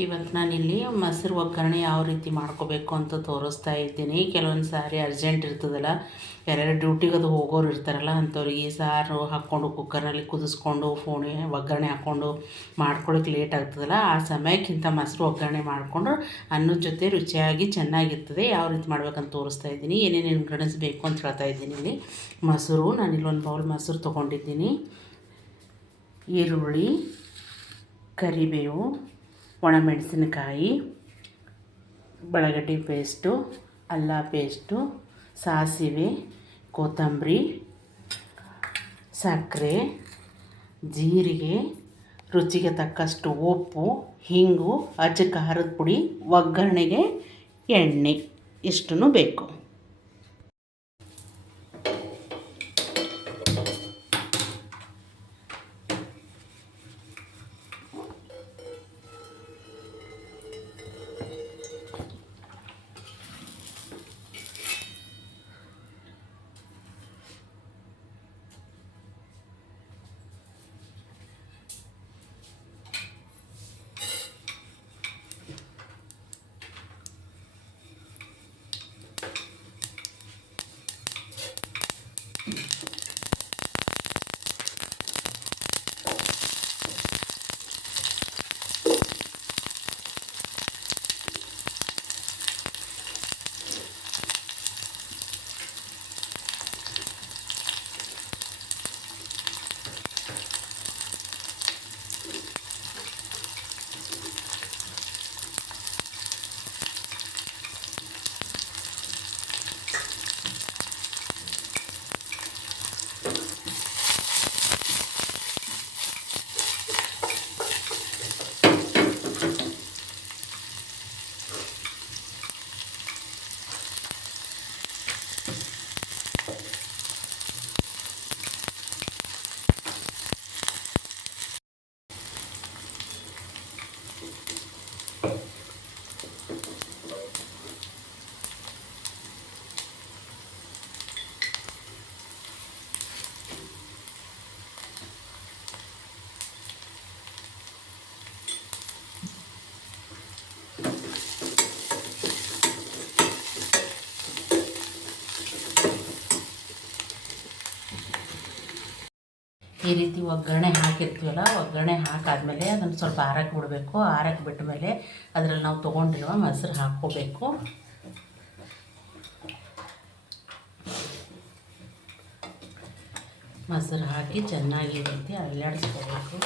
ಇವತ್ತು ನಾನಿಲ್ಲಿ ಮೊಸರು ಒಗ್ಗರಣೆ ಯಾವ ರೀತಿ ಮಾಡ್ಕೋಬೇಕು ಅಂತ ತೋರಿಸ್ತಾ ಇದ್ದೀನಿ. ಕೆಲವೊಂದು ಸಾರಿ ಅರ್ಜೆಂಟ್ ಇರ್ತದಲ್ಲ, ಯಾರ್ಯಾರು ಡ್ಯೂಟಿಗೆ ಅದು ಹೋಗೋರು ಇರ್ತಾರಲ್ಲ ಅಂಥವ್ರಿಗೆ ಸಾರು ಹಾಕ್ಕೊಂಡು ಕುಕ್ಕರ್ನಲ್ಲಿ ಕುದಿಸ್ಕೊಂಡು ಒಗ್ಗರಣೆ ಹಾಕ್ಕೊಂಡು ಮಾಡ್ಕೊಳಕ್ಕೆ ಲೇಟ್ ಆಗ್ತದಲ್ಲ, ಆ ಸಮಯಕ್ಕಿಂತ ಮೊಸರು ಒಗ್ಗರಣೆ ಮಾಡಿಕೊಂಡು ಅನ್ನದ ಜೊತೆ ರುಚಿಯಾಗಿ ಚೆನ್ನಾಗಿರ್ತದೆ. ಯಾವ ರೀತಿ ಮಾಡ್ಬೇಕಂತ ತೋರಿಸ್ತಾ ಇದ್ದೀನಿ. ಏನೇನು ಇಂಗ್ರೀಡಿಯೆಂಟ್ಸ್ ಬೇಕು ಅಂತ ಹೇಳ್ತಾ ಇದ್ದೀನಿ. ಇಲ್ಲಿ ಮೊಸರು, ನಾನಿಲ್ಲಿ ಒಂದು ಬೌಲ್ ಮೊಸರು ತೊಗೊಂಡಿದ್ದೀನಿ. ಈರುಳ್ಳಿ, ಕರಿಬೇವು, ಒಣಮೆಣಸಿನಕಾಯಿ, ಬೆಳಗಡ್ಡಿ ಪೇಸ್ಟು, ಅಲ್ಲ ಪೇಸ್ಟು, ಸಾಸಿವೆ, ಕೊತ್ತಂಬರಿ, ಸಕ್ಕರೆ, ಜೀರಿಗೆ, ರುಚಿಗೆ ತಕ್ಕಷ್ಟು ಉಪ್ಪು, ಹಿಂಗು, ಅಜ್ಜ ಖಾರದ ಪುಡಿ, ಒಗ್ಗರಣೆಗೆ ಎಣ್ಣೆ ಇಷ್ಟೂ ಬೇಕು. ಈ ರೀತಿ ಒಗ್ಗರಣೆ ಹಾಕಿರ್ತೀವಲ್ಲ, ಒಗ್ಗರಣೆ ಹಾಕಾದ್ಮೇಲೆ ಅದನ್ನು ಸ್ವಲ್ಪ ಆರಕ್ಕೆ ಬಿಡಬೇಕು. ಆರಕ್ಕೆ ಬಿಟ್ಟ ಮೇಲೆ ಅದರಲ್ಲಿ ನಾವು ತೊಗೊಂಡಿರುವ ಮೊಸರು ಹಾಕ್ಕೋಬೇಕು. ಮೊಸರು ಹಾಕಿ ಚೆನ್ನಾಗಿ ಈ ರೀತಿ ಅಲ್ಲಾಡಿಸ್ಕೋಬೇಕು.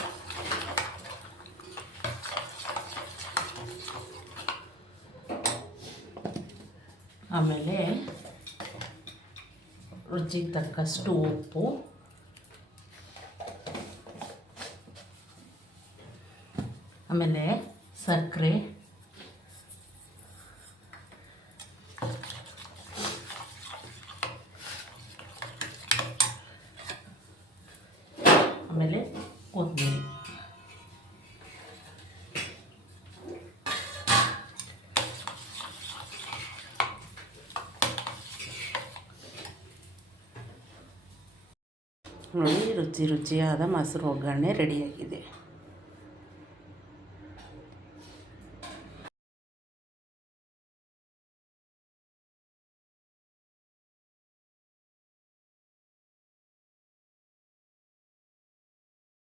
ಆಮೇಲೆ ರುಚಿಗೆ ತಕ್ಕಷ್ಟು ಉಪ್ಪು, ಆಮೇಲೆ ಸಕ್ಕರೆ, ಆಮೇಲೆ ಕೊತ್ತಂಬರಿ. ನೋಡಿ, ರುಚಿಯಾದ ಮೊಸರು ಒಗ್ಗರಣೆ ರೆಡಿಯಾಗಿದೆ.